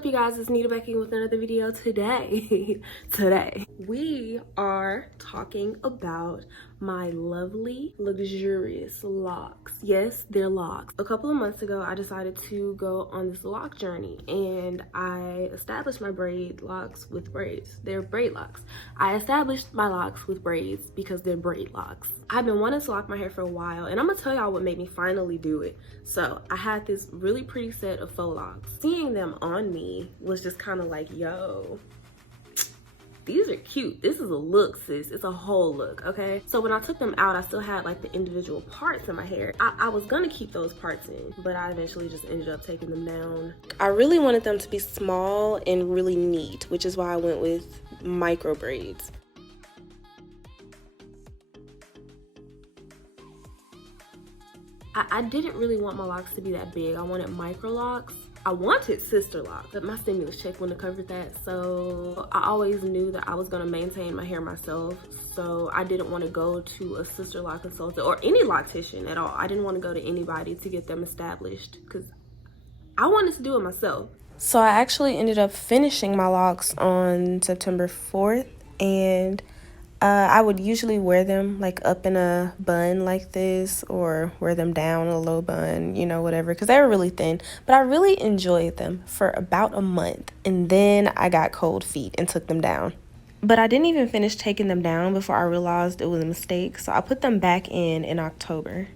up, you guys? It's Nita back in with another video today. Today we are talking about my lovely luxurious locks. Yes, they're locks. A couple of months ago I decided to go on this lock journey and I established my braid locks with braids. They're braid locks. I established my locks with braids because they're braid locks. I've been wanting to lock my hair for a while, and I'm gonna tell y'all what made me finally do it. So I had this really pretty set of faux locks. Seeing them on me was just kind of like, yo, these are cute. This is a look, sis. It's a whole look, okay? So when I took them out, I still had like the individual parts in my hair. I was gonna keep those parts in, but I eventually just ended up taking them down. I really wanted them to be small and really neat, which is why I went with micro braids. I didn't really want my locks to be that big. I wanted micro locks. I wanted sister locks, but my stimulus check wouldn't have covered that. So I always knew that I was gonna maintain my hair myself. So I didn't want to go to a sister lock consultant or any loctician at all. I didn't want to go to anybody to get them established because I wanted to do it myself. So I actually ended up finishing my locks on September 4th, and I would usually wear them like up in a bun like this, or wear them down a low bun, you know, whatever, because they were really thin. But I really enjoyed them for about a month, and then I got cold feet and took them down. But I didn't even finish taking them down before I realized it was a mistake, so I put them back in October.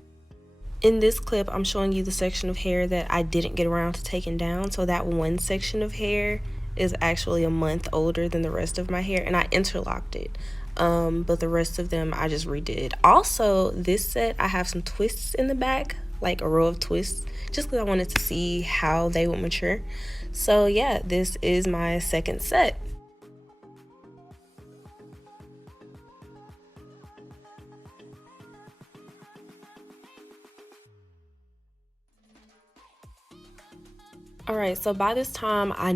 In this clip, I'm showing you the section of hair that I didn't get around to taking down. So that one section of hair is actually a month older than the rest of my hair, and I interlocked it. But the rest of them I just redid. Also, this set I have some twists in the back, like a row of twists, just because I wanted to see how they would mature. So yeah, this is my second set. Alright, so by this time I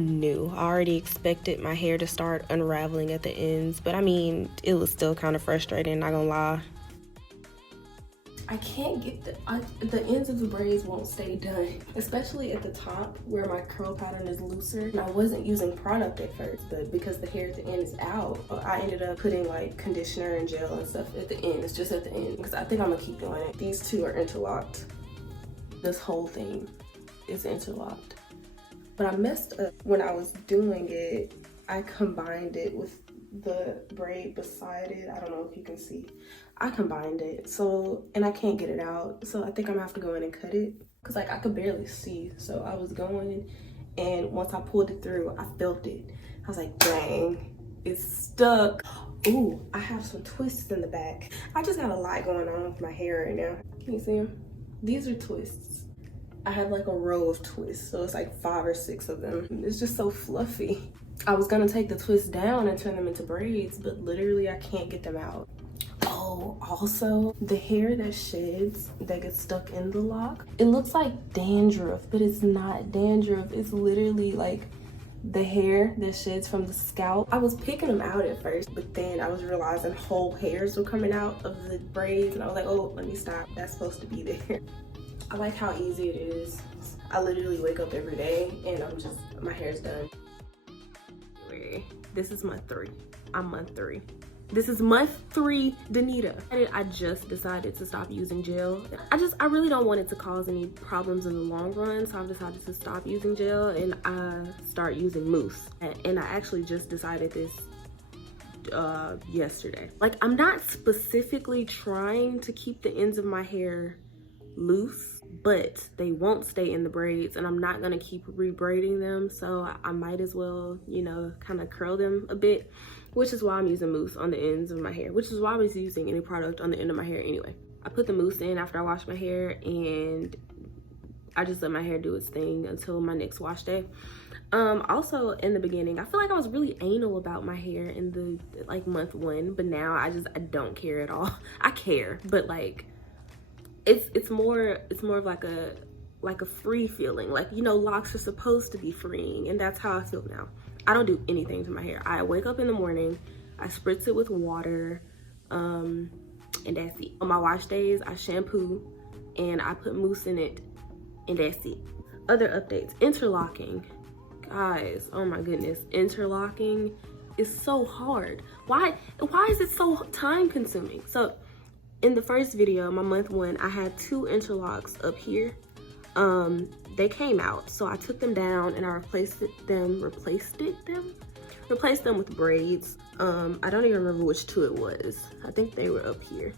already expected my hair to start unraveling at the ends, but I mean, it was still kind of frustrating, not gonna lie. I can't get the ends of the braids won't stay done, especially at the top where my curl pattern is looser. And I wasn't using product at first, but because the hair at the end is out, I ended up putting like conditioner and gel and stuff at the end. It's just at the end because I think I'm gonna keep doing it. These two are interlocked. This whole thing is interlocked. But I messed up when I was doing it. I combined it with the braid beside it. I don't know if you can see. I combined it, so, and I can't get it out. So I think I'm gonna have to go in and cut it. Cause like I could barely see. So I was going, and once I pulled it through, I felt it. I was like, dang, it's stuck. Ooh, I have some twists in the back. I just have a lot going on with my hair right now. Can you see them? These are twists. I have like a row of twists, so it's like 5 or 6 of them. It's just so fluffy. I was gonna take the twists down and turn them into braids, but literally I can't get them out. Oh, also, the hair that sheds, that gets stuck in the lock, it looks like dandruff, but it's not dandruff. It's literally like the hair that sheds from the scalp. I was picking them out at first, but then I was realizing whole hairs were coming out of the braids, and I was like, oh, let me stop. That's supposed to be there. I like how easy it is. I literally wake up every day and my hair's done. This is month 3. I'm month 3. This is month 3, Danita. I just decided to stop using gel. I really don't want it to cause any problems in the long run, so I've decided to stop using gel and I start using mousse. And I actually just decided this yesterday. Like, I'm not specifically trying to keep the ends of my hair loose, but they won't stay in the braids, and I'm not gonna keep rebraiding them, so I might as well, you know, kind of curl them a bit, which is why I'm using mousse on the ends of my hair, which is why I was using any product on the end of my hair anyway. I put the mousse in after I washed my hair, and I just let my hair do its thing until my next wash day. Also in the beginning, I feel like I was really anal about my hair in the like month 1, but now I don't care at all. I care, but like it's more of like a free feeling. Like, you know, locks are supposed to be freeing, and that's how I feel now. I don't do anything to my hair. I wake up in the morning, I spritz it with water, and that's it. On my wash days, I shampoo and I put mousse in it, and that's it. Other updates: interlocking. Guys, oh my goodness, interlocking is so hard. Why is it so time consuming? So in the first video, my month 1, I had 2 interlocks up here. They came out, so I took them down and I replaced them with braids. I don't even remember which 2 it was. I think they were up here.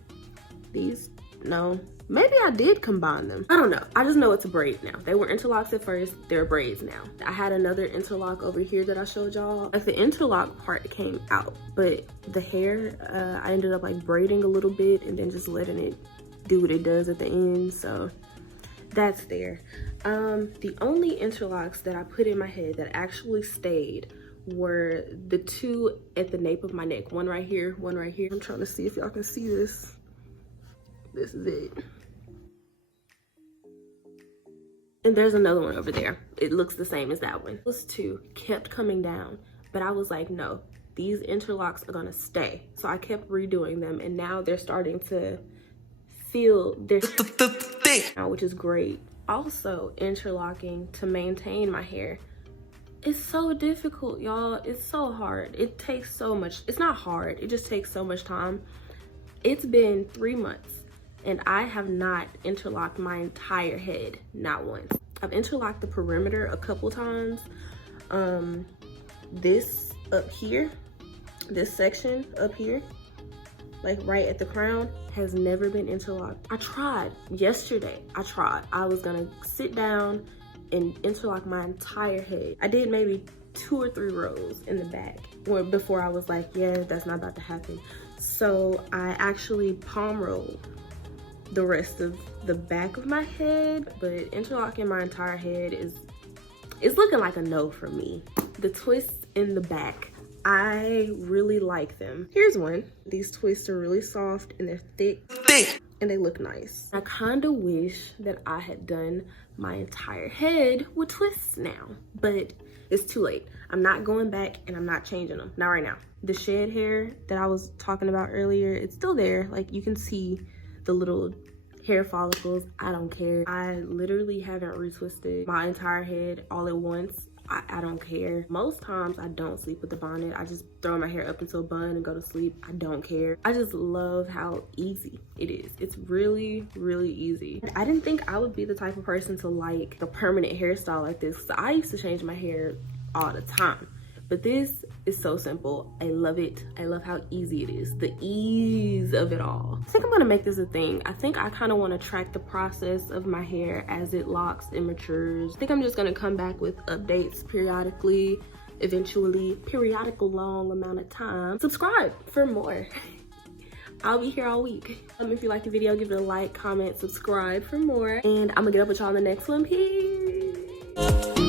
These, no, maybe I did combine them. I don't know. I just know it's a braid now. They were interlocks at first, they're braids now. I had another interlock over here that I showed y'all. Like the interlock part came out, but the hair, I ended up like braiding a little bit and then just letting it do what it does at the end. So that's there. The only interlocks that I put in my head that actually stayed were the 2 at the nape of my neck. One right here, one right here. I'm trying to see if y'all can see this. This is it. And there's another one over there. It looks the same as that one. Those 2 kept coming down, but I was like, no, these interlocks are gonna stay. So I kept redoing them, and now they're starting to feel their now, which is great. Also, interlocking to maintain my hair, it's so difficult, y'all. It's so hard. It takes so much. It's not hard, it just takes so much time. It's been 3 months and I have not interlocked my entire head, not once. I've interlocked the perimeter a couple times. This up here, this section up here, like right at the crown, has never been interlocked. I tried yesterday. I was gonna sit down and interlock my entire head. I did maybe 2 or 3 rows in the back before I was like, yeah, that's not about to happen. So I actually palm rolled the rest of the back of my head, but interlocking my entire head is looking like a no for me. The twists in the back, I really like them. Here's one. These twists are really soft and they're thick and they look nice. I kind of wish that I had done my entire head with twists now, but it's too late. I'm not going back and I'm not changing them, not right now. The shed hair that I was talking about earlier, it's still there. Like you can see the little hair follicles. I don't care. I literally haven't retwisted my entire head all at once. I don't care. Most times I don't sleep with the bonnet. I just throw my hair up into a bun and go to sleep. I don't care. I just love how easy it is. It's really, really easy. I didn't think I would be the type of person to like a permanent hairstyle like this. So I used to change my hair all the time. But this is so simple. I love it. I love how easy it is. The ease of it all. I think I'm gonna make this a thing. I think I kind of want to track the process of my hair as it locks and matures. I think I'm just gonna come back with updates periodically, eventually, periodical long amount of time. Subscribe for more. I'll be here all week. If you like the video, give it a like, comment, subscribe for more. And I'm gonna get up with y'all in the next one. Peace.